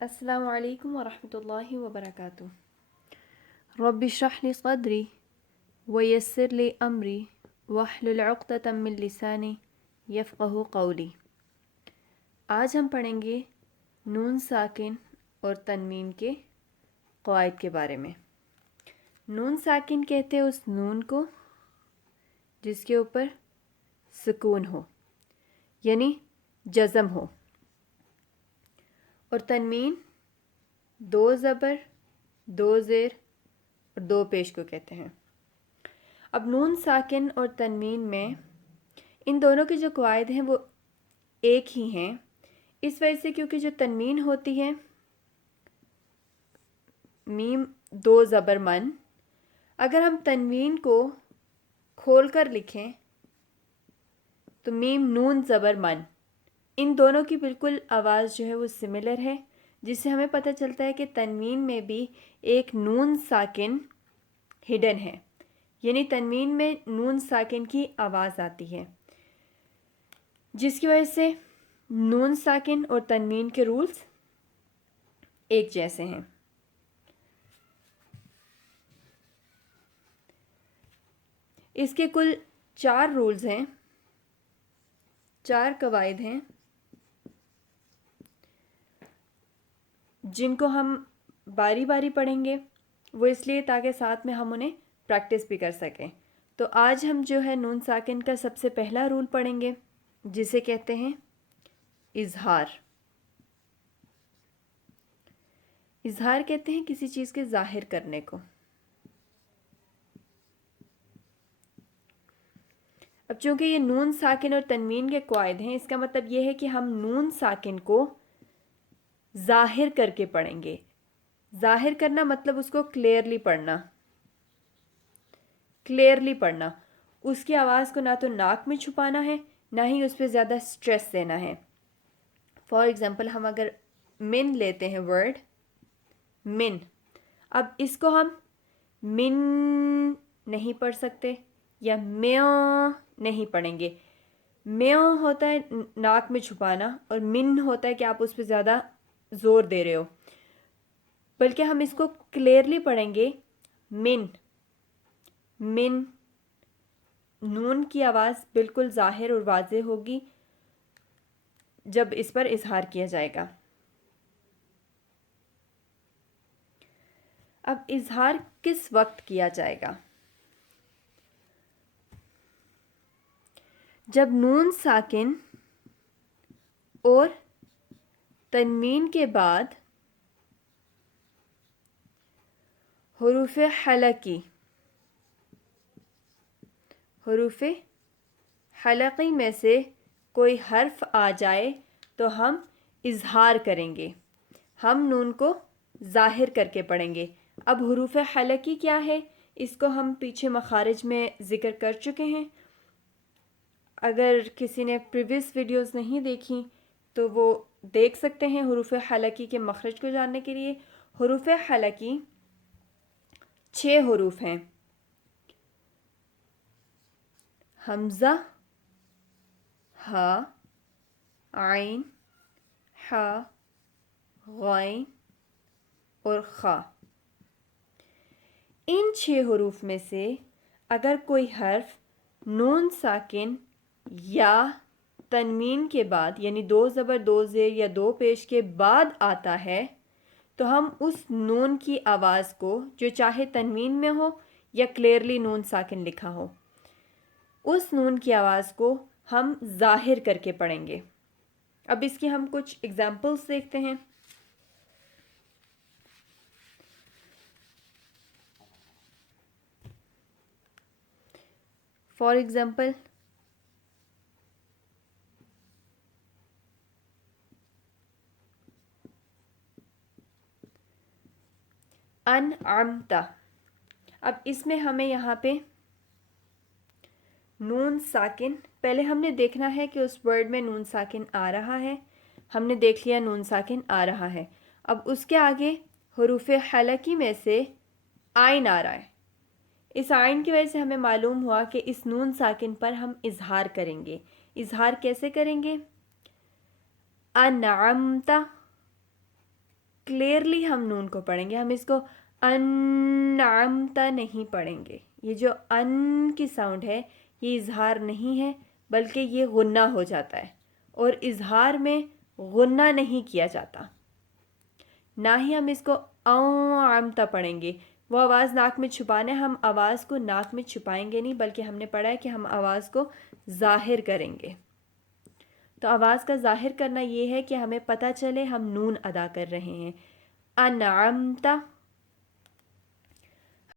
السلام علیکم ورحمۃ اللہ وبرکاتہ۔ رب اشرح لی صدری ویسر لی امری واحلل عقدۃ من لسانی یفقہوا قولی۔ آج ہم پڑھیں گے نون ساکن اور تنوین کے قواعد کے بارے میں۔ نون ساکن کہتے ہیں اس نون کو جس کے اوپر سکون ہو، یعنی جزم ہو، اور تنوین دو زبر، دو زیر اور دو پیش کو کہتے ہیں۔ اب نون ساکن اور تنوین میں ان دونوں کے جو قواعد ہیں وہ ایک ہی ہیں، اس وجہ سے کیونکہ جو تنوین ہوتی ہے میم دو زبر من، اگر ہم تنوین کو کھول کر لکھیں تو میم نون زبر من، ان دونوں کی بالکل آواز جو ہے وہ سملر ہے، جس سے ہمیں پتہ چلتا ہے کہ تنوین میں بھی ایک نون ساکن ہڈن ہے، یعنی تنوین میں نون ساکن کی آواز آتی ہے، جس کی وجہ سے نون ساکن اور تنوین کے رولز ایک جیسے ہیں۔ اس کے کل 4 رولز ہیں، 4 قواعد ہیں، جن کو ہم باری باری پڑھیں گے، وہ اس لیے تاکہ ساتھ میں ہم انہیں پریکٹس بھی کر سکیں۔ تو آج ہم جو ہے نون ساکن کا سب سے پہلا رول پڑھیں گے، جسے کہتے ہیں اظہار۔ اظہار کہتے ہیں کسی چیز کے ظاہر کرنے کو۔ اب چونکہ یہ نون ساکن اور تنوین کے قواعد ہیں، اس کا مطلب یہ ہے کہ ہم نون ساکن کو ظاہر کر کے پڑھیں گے۔ ظاہر کرنا مطلب اس کو کلیئرلی پڑھنا، کلیئرلی پڑھنا، اس کی آواز کو نہ تو ناک میں چھپانا ہے، نہ ہی اس پہ زیادہ سٹریس دینا ہے۔ فار ایگزامپل ہم اگر من لیتے ہیں ورڈ من، اب اس کو ہم من نہیں پڑھ سکتے یا میوں نہیں پڑھیں گے۔ میوں ہوتا ہے ناک میں چھپانا، اور من ہوتا ہے کہ آپ اس پہ زیادہ زور دے رہے ہو، بلکہ ہم اس کو کلیئرلی پڑھیں گے من، من، نون کی آواز بالکل ظاہر اور واضح ہوگی جب اس پر اظہار کیا جائے گا۔ اب اظہار کس وقت کیا جائے گا؟ جب نون ساکن اور تنوین کے بعد حروف حلقی، حروف حلقی میں سے کوئی حرف آ جائے تو ہم اظہار کریں گے، ہم نون کو ظاہر کر کے پڑھیں گے۔ اب حروف حلقی کیا ہے، اس کو ہم پیچھے مخارج میں ذکر کر چکے ہیں، اگر کسی نے پریویس ویڈیوز نہیں دیکھی تو وہ دیکھ سکتے ہیں۔ حروف حلقی کے مخرج کو جاننے کے لیے حروف حلقی 6 حروف ہیں: حمزہ، ہا، عین، حا، غین اور خا۔ ان 6 حروف میں سے اگر کوئی حرف نون ساکن یا تنوین کے بعد، یعنی 2 زبر 2 زیر یا 2 پیش کے بعد آتا ہے، تو ہم اس نون کی آواز کو، جو چاہے تنوین میں ہو یا کلیئرلی نون ساکن لکھا ہو، اس نون کی آواز کو ہم ظاہر کر کے پڑھیں گے۔ اب اس کی ہم کچھ ایگزامپلس دیکھتے ہیں۔ فار ایگزامپل انعمت، اب اس میں ہمیں یہاں پہ نون ساکن، پہلے ہم نے دیکھنا ہے کہ اس ورڈ میں نون ساکن آ رہا ہے، ہم نے دیکھ لیا نون ساکن آ رہا ہے۔ اب اس کے آگے حروف حلقی میں سے آئین آ رہا ہے، اس آئین کی وجہ سے ہمیں معلوم ہوا کہ اس نون ساکن پر ہم اظہار کریں گے۔ اظہار کیسے کریں گے؟ انعمت، کلیئرلی ہم نون کو پڑھیں گے، ہم اس کو انعمتا نہیں پڑھیں گے. یہ جو ان کی ساؤنڈ ہے یہ اظہار نہیں ہے بلکہ یہ غنہ ہو جاتا ہے، اور اظہار میں غنہ نہیں کیا جاتا. نہ ہی ہم اس کو انعمتا پڑھیں گے. وہ آواز ناک میں چھپانا ہے، ہم آواز کو ناک میں چھپائیں گے نہیں بلکہ ہم نے پڑھا ہے کہ ہم آواز کو ظاہر کریں گے. تو آواز کا ظاہر کرنا یہ ہے کہ ہمیں پتہ چلے ہم نون ادا کر رہے ہیں. انعمتا